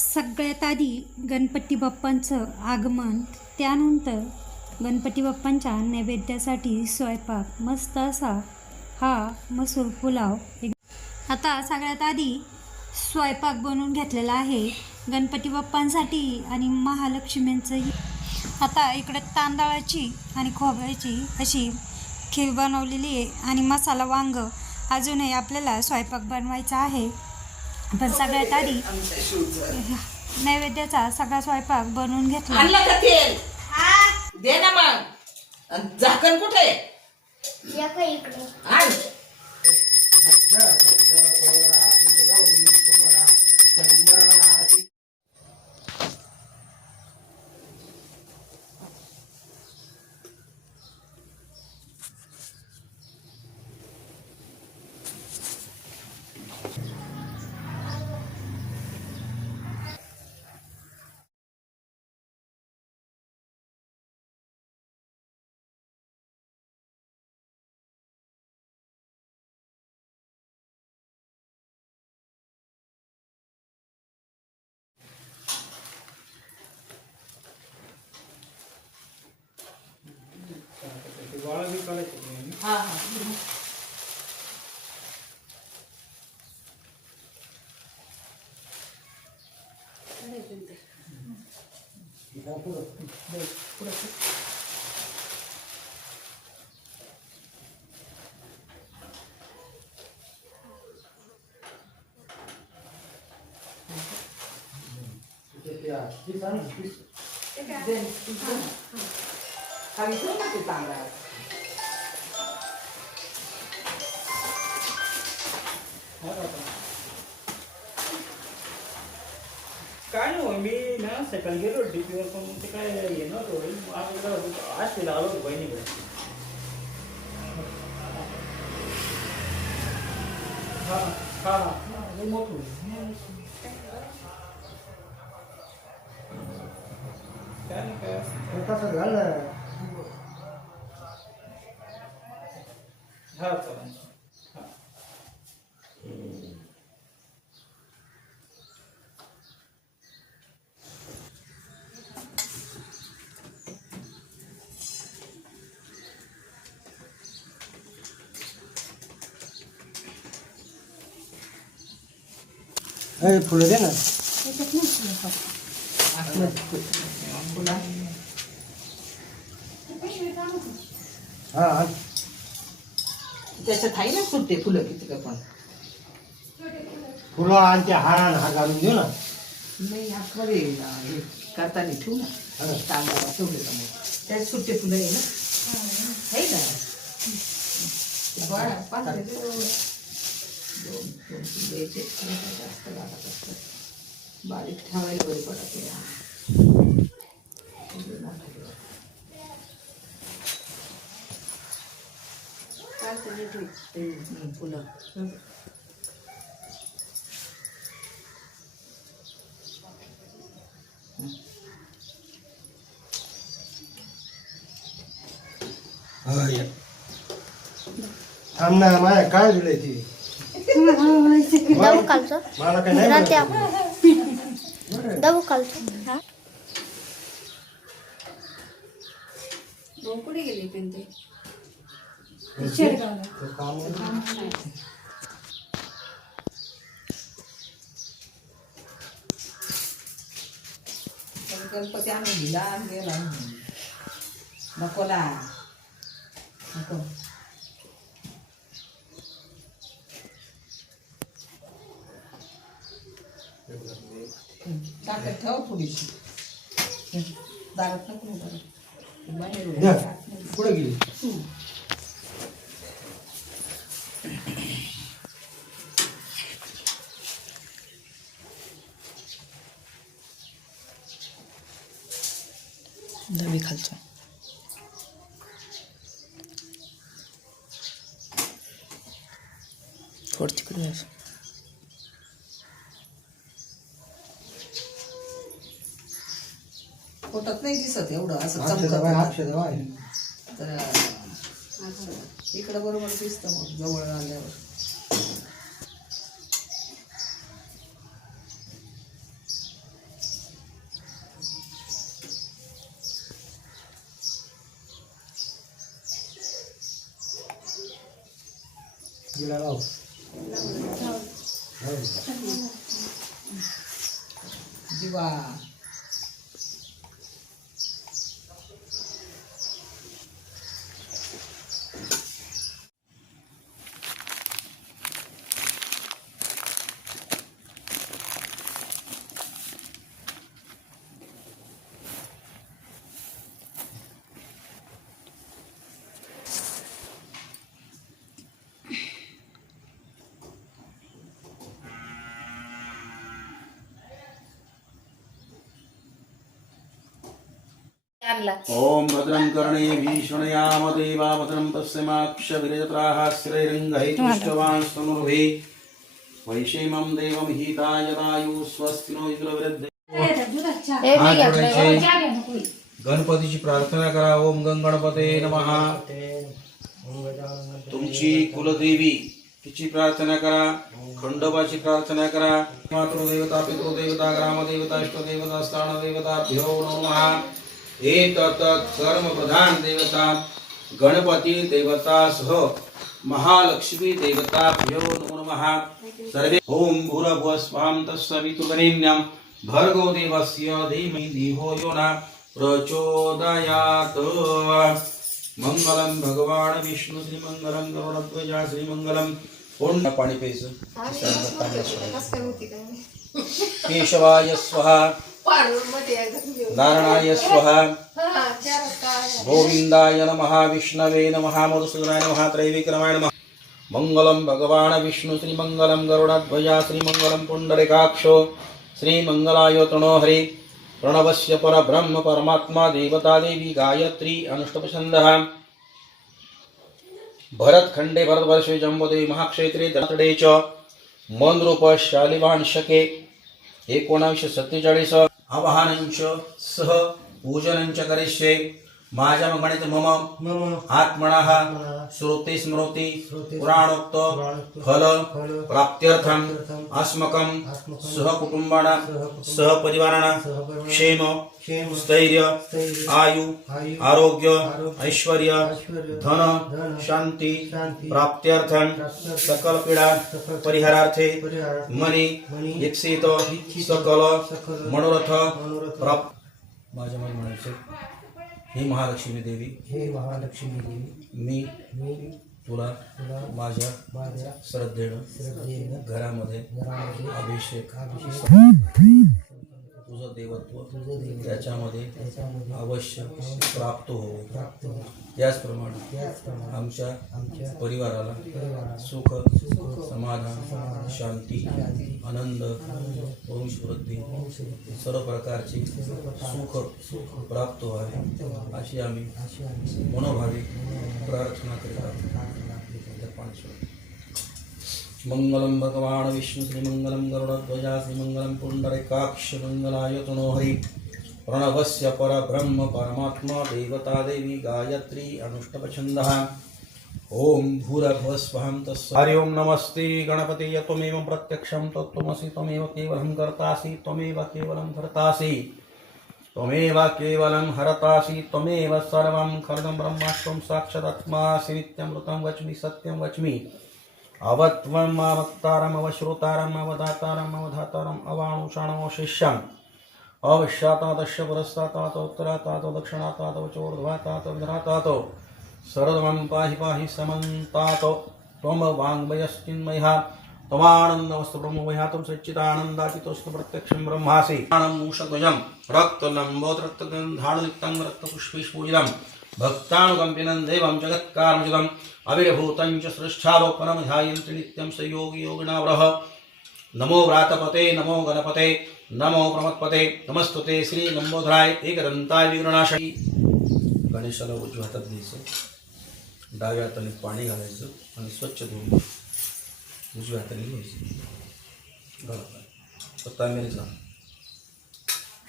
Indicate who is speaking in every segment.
Speaker 1: सगळ्यात आधी गणपती बाप्पांचं आगमन त्यानंतर गणपती बाप्पांच्या नैवेद्यासाठी स्वयंपाक मस्त असा हा मसूर पुलाव. आता सगळ्यात आधी स्वयंपाक बनवून घेतलेला आहे गणपती बाप्पांसाठी आणि महालक्ष्मींचंही. आता इकडे तांदळाची आणि खोबऱ्याची अशी खीर बनवलेली आहे आणि मसाला वांग. अजूनही आपल्याला स्वयंपाक बनवायचा आहे. पण सगळ्यात आधी नैवेद्याचा सगळा स्वयंपाक बनवून घेतला
Speaker 2: आणलं का तेल दे ना मग झाकण कुठे
Speaker 3: या का इकडं
Speaker 2: आण हा 어, 그렇 네, 그렇지.
Speaker 4: 야, 이 사람 있겠어.
Speaker 2: 이제 이제 자기 손맛을 딴 거야.
Speaker 5: 맞아. काय नाही हो, मी ना सकाळी गेलो डीपीवर पण ते काय हे नव्हतं आपल्याला आज तिला आलो होतो बहिणी हा हां मोठं काय नाही काय
Speaker 4: कसं झालं
Speaker 5: हा चालेल
Speaker 4: फुलं दे ना. हा हा.
Speaker 2: त्याच्यात आहे ना सुट्टे फुलं किती का पण?
Speaker 4: फुलं आणि ते हार आणि हा घालून देऊ ना.
Speaker 2: नाही हा खरे हे करताना ठेवू ना.
Speaker 4: हा.
Speaker 2: तांदळा ठेवले का मग? त्यात सुट्टे फुलं आहे ना. आहे ते दोन दोन दोन जास्त लागत असतं बारीक ठेवायला बरी पडत आहे. फुलं
Speaker 4: थांब ना माया काय जुळे ती
Speaker 3: कालचं. रात्या कालचं. हा?
Speaker 6: कुठे गेले पण ते.
Speaker 4: तो काम
Speaker 2: पण गणपती आम्ही दिला गेला. नको ना. नको. टाकत ठेव थोडीशी दारात नको दारात.
Speaker 4: पुढे गेली
Speaker 2: दहावी खालचं थोडं तिकडे जायचं. पोटात नाही दिसत एवढं असं चमकत तर इकडं बरोबर दिसतं मग जवळ आल्यावर. जीवा.
Speaker 6: ॐ भद्रं कर्णे भीषणयाम देवा भद्रं पश्यमाक्षभिरजत्राः स्थिरैरङ्गैः स्तनुर्भे वैषेमं देवं हिताय स्वस्ति नो इंद्रविरुद्धे
Speaker 2: मी
Speaker 6: गणपतीची प्रार्थना करा ओम गण गणपते नमः। तुमची कुलदेवी तिची प्रार्थना करा खंडोबाची प्रार्थना करा। मातृदेवता पितृदेवता ग्रामदेवता इष्टदेवता स्थानदेवताभ्यो नमः। एतत् कर्म प्रधान देवता गणपती देवतासह महालक्ष्मी देवताभ्यो नमो नमः। सर्वे ओम भूरभुवः स्वां तत्सवितुर्वरेण्यं भर्गो देवस्य धीमहि धियो यो न। प्रचोदयात्। मंगलम भगवान विष्णू श्रीमंगलम गरुडध्वजा श्रीमंगलम पूर्ण पाणी प्यायचं। केशवाय स्वाहा। नारायणाय स्वाहा. गोविंदाय नमः विष्णवे नमः मधुसूदनाय नमः त्रैविक्रमाय नमः। मंगलम भगवान विष्णु श्रीमंगलम गरुडध्वजा श्रीमंगलम पुंडरीकाक्षो श्रीमंगलाय तृणो हरि प्रणवस्य परब्रह्म परमात्मा देवता देवी गायत्री अनुष्टपछन्दः भरतखंडे भरतवर्षे जम्बुदे महाक्षेत्रे दत्तडे च मनरूप शालिवांशके एकोणावीसशे सत्तेचाळीस। आवाहनञ्च सह पूजनञ्च करिष्ये। माझ्या म्हणते मम आत्मनः श्रोते स्मृती पुराणोक्त फल प्राप्त्यर्थम अस्मकं सह कुटुंबाना सह परिवाराना क्षेम स्थैर्य आयु आरोग्य ऐश्वर धन शांती प्राप्त्यर्थम सकल पीडा परिहारार्थे मनी इप्सित सकल मनोरथ प्राप्त. माझ्या मन म्हणायचं हे महालक्ष्मी देवी.
Speaker 4: हे महालक्ष्मी देवी.
Speaker 6: मी
Speaker 4: मी
Speaker 6: तुला
Speaker 4: तुला
Speaker 6: माझ्या
Speaker 4: माझ्या
Speaker 6: श्रद्धेनं
Speaker 4: श्रद्धेनं
Speaker 6: घरामध्ये
Speaker 4: घरामध्ये
Speaker 6: अभिषेक.
Speaker 4: अभिषेक.
Speaker 6: त्याच्यामध्ये अवश्य प्राप्त हो
Speaker 4: प्राप्त
Speaker 6: त्याचप्रमाणे आमच्या
Speaker 4: आमच्या
Speaker 6: परिवाराला सुख समाधान शांती आनंद वंशवृद्धी सर्व प्रकारची सुख प्राप्त व्हावे अशी आम्ही मनोभावे प्रार्थना करीत आहोत. मङ्गलं भगवान् विष्णुश्रीमङ्गलं गरुडध्वजा श्रीमङ्गलं पुंडरीकाक्ष हरि। प्रणवस्य परब्रह्म परमात्मा देवता देवी गायत्री अनुष्टपछन्दः। ॐ भूरभवस्वहं तस्य हरि ओं नमस्ते गणपति त्वमेव प्रत्यक्षं तत्त्वमसि त्वमेव केवलं कर्तासि त्वमेव केवलं धर्तासि। त्वमेव केवलं हरतासि त्वमेव सर्वं खर्गं ब्रह्मास्त्वं साक्षादात्मासि नित्यमृतं वच्मि सत्यं वच्मि। अवत्वम् अवक्तारम् अवश्रोतारम् अवधातारम् अवधातारम् अवाणुषाणमवशिष्यम्। अवश्यातादश्य पुरस्तातात उत्तरातात दक्षिणातात चोर्ध्वातात विधरातात सरदमं पाहि पाहि समन्तात। त्वं वाङ्मयश्चिन्मयः त्वमानन्दवस्तुब्रह्मवह्यातं सच्चिदानन्दाचितोऽस्तु प्रत्यक्षं ब्रह्मासि। मूषध्वजं रक्तलम्बोद्रक्तगन्धाणुलिप्तं रक्तपुष्पैस्पूजितं भक्तानुकम्पिनं देवं जगत्कारणजुदम् अविर्भूतं च सृष्ठावपनं ध्यायन्ति नित्यं स योगी योगिनावरः। नमो व्रातपते नमो गणपते नमो प्रमत्पते नमस्तुते श्री लंबोधराय एकदंताय विघ्ननाशाई गणेशाला उजव्या हातात घ्यायचं डाव्या हाताने पाणी घालायचं आणि स्वच्छ धुवून उजव्या हाताने घ्यायचं. गणपती तांबेरीचा शुद्धोदक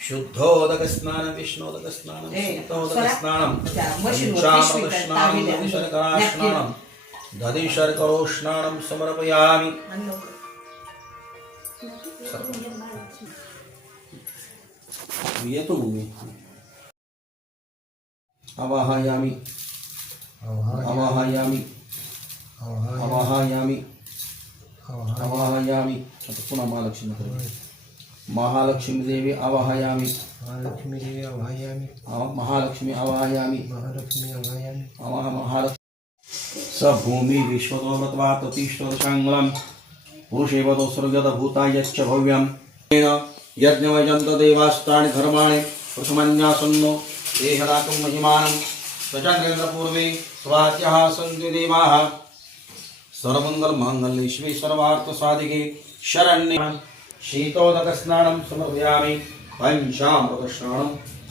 Speaker 6: स्नान विष्णोदक स्नान
Speaker 2: ए,
Speaker 6: शुद्धोदक
Speaker 2: सरा.
Speaker 6: स्नानम
Speaker 2: त्या मशीनवर
Speaker 6: पंचामृत
Speaker 2: पिशवी काय
Speaker 6: स्नानम
Speaker 2: तांबेली आहे.
Speaker 6: दधिशर्करा
Speaker 2: नॅपकिन.
Speaker 6: स्नानम दधिशर्करो स्नानम समर्पयामि. येतो मग मी आवाहयामि
Speaker 4: आवाहन
Speaker 6: आवाहयामि
Speaker 4: आवाहयामि
Speaker 6: आवाहयामि
Speaker 4: आवाहयामि
Speaker 6: आवाहयामि आता पुन्हा महालक्ष्मी महालक्ष्मी देवी आवाहयामि।
Speaker 4: महालक्ष्मी देवी आवाहयामि।
Speaker 6: आवा- महालक्ष्मी आवाहयामि।
Speaker 4: महालक्ष्मी आवाहयामि।
Speaker 6: आवाह महालक्ष्मी। स भूमि विश्वतो व्रत्वा ततिष्ठदशाङ्गुलम् पुरुषेवतो सर्गदभूता यच्च भव्यम्। येन यज्ञवैजन्त देवास्तानि धर्माणि प्रथमन्यासन्नो देहदाकं महिमानं सचन्द्रेन्द्रपूर्वे स्वात्याः सन्ति देवाः सर्वमङ्गलमाङ्गल्ये शिवे सर्वार्थसाधिके शरण्ये शीतोदकस्नानं समर्पयामि पञ्चामृतस्नानं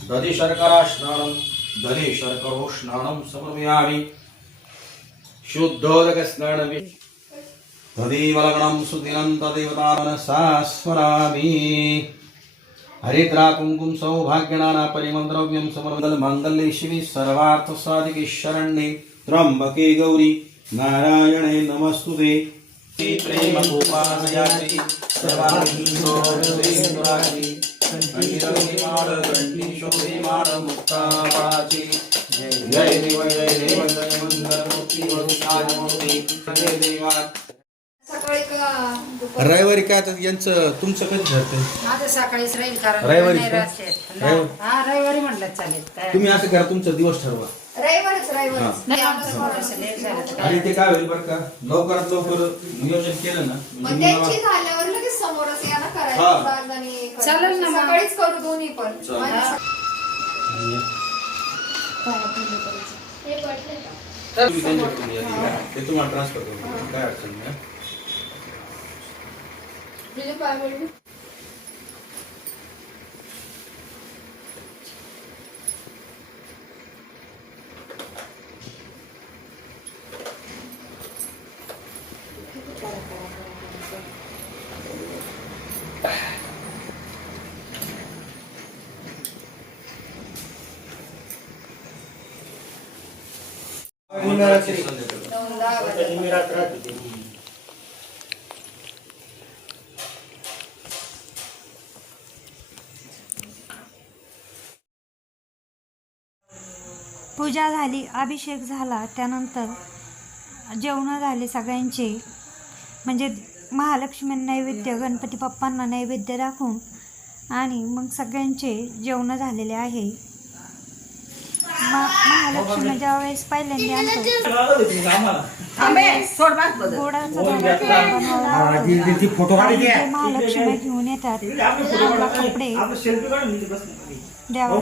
Speaker 6: दधिशर्करास्नानं दधिशर्करोस्नानं समर्पयामि शुद्धोदकस्नानमि तदेव लग्नं सुदिनं तदेव तारनसा स्मरामि हरिद्रा कुङ्कुम सौभाग्यनाना परिमं द्रव्यं समर्पदल माङ्गल्ये शिवे सर्वार्थसाधिके शरण्ये त्र्यम्बके गौरी नारायणे नमस्तुते प्रेम रविवारी काय आता यांचं तुमचं कधी ठरतंय
Speaker 7: आता सकाळीच राहील कारण
Speaker 6: रविवारी
Speaker 7: नाही
Speaker 6: का? रविवारी.
Speaker 7: हा रविवारी म्हटलं चालेल. काय?
Speaker 6: तुम्ही असं करा तुमचा दिवस ठरवा.
Speaker 2: रविवारच रविवारच
Speaker 7: नाही आमचं थोडंसं लेट झालं तर
Speaker 6: आणि ते काय होईल बरं का लवकरात लवकर नियोजन केलं ना
Speaker 2: मग
Speaker 6: म्हणजे
Speaker 2: त्यांची झाल्यावर लगेच समोरच या ना
Speaker 6: हा.
Speaker 2: करायचं राजधानी करायचं.
Speaker 7: चालेल ना मग.
Speaker 2: सकाळीच करू दोन्ही पण
Speaker 6: चालेल.
Speaker 3: हे
Speaker 6: तुम्ही त्यांच्याकडून. ते तुम्हाला ट्रान्सफर करून काय अडचण नाही
Speaker 2: पाय?
Speaker 5: मी
Speaker 1: पूजा झाली अभिषेक झाला त्यानंतर जेवणं झाले सगळ्यांचे. म्हणजे महालक्ष्मी नैवेद्य गणपती बाप्पांना नैवेद्य दाखवून आणि मग सगळ्यांचे जेवणं झालेले आहे. मा महालक्ष्मी ज्यावेळेस पहिल्यांदा आणतो. गोडाचा ते महालक्ष्मी घेऊन येतात. कपडे. द्यावा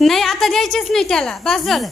Speaker 1: नाही आता द्यायचेच नाही त्याला. बस झालं.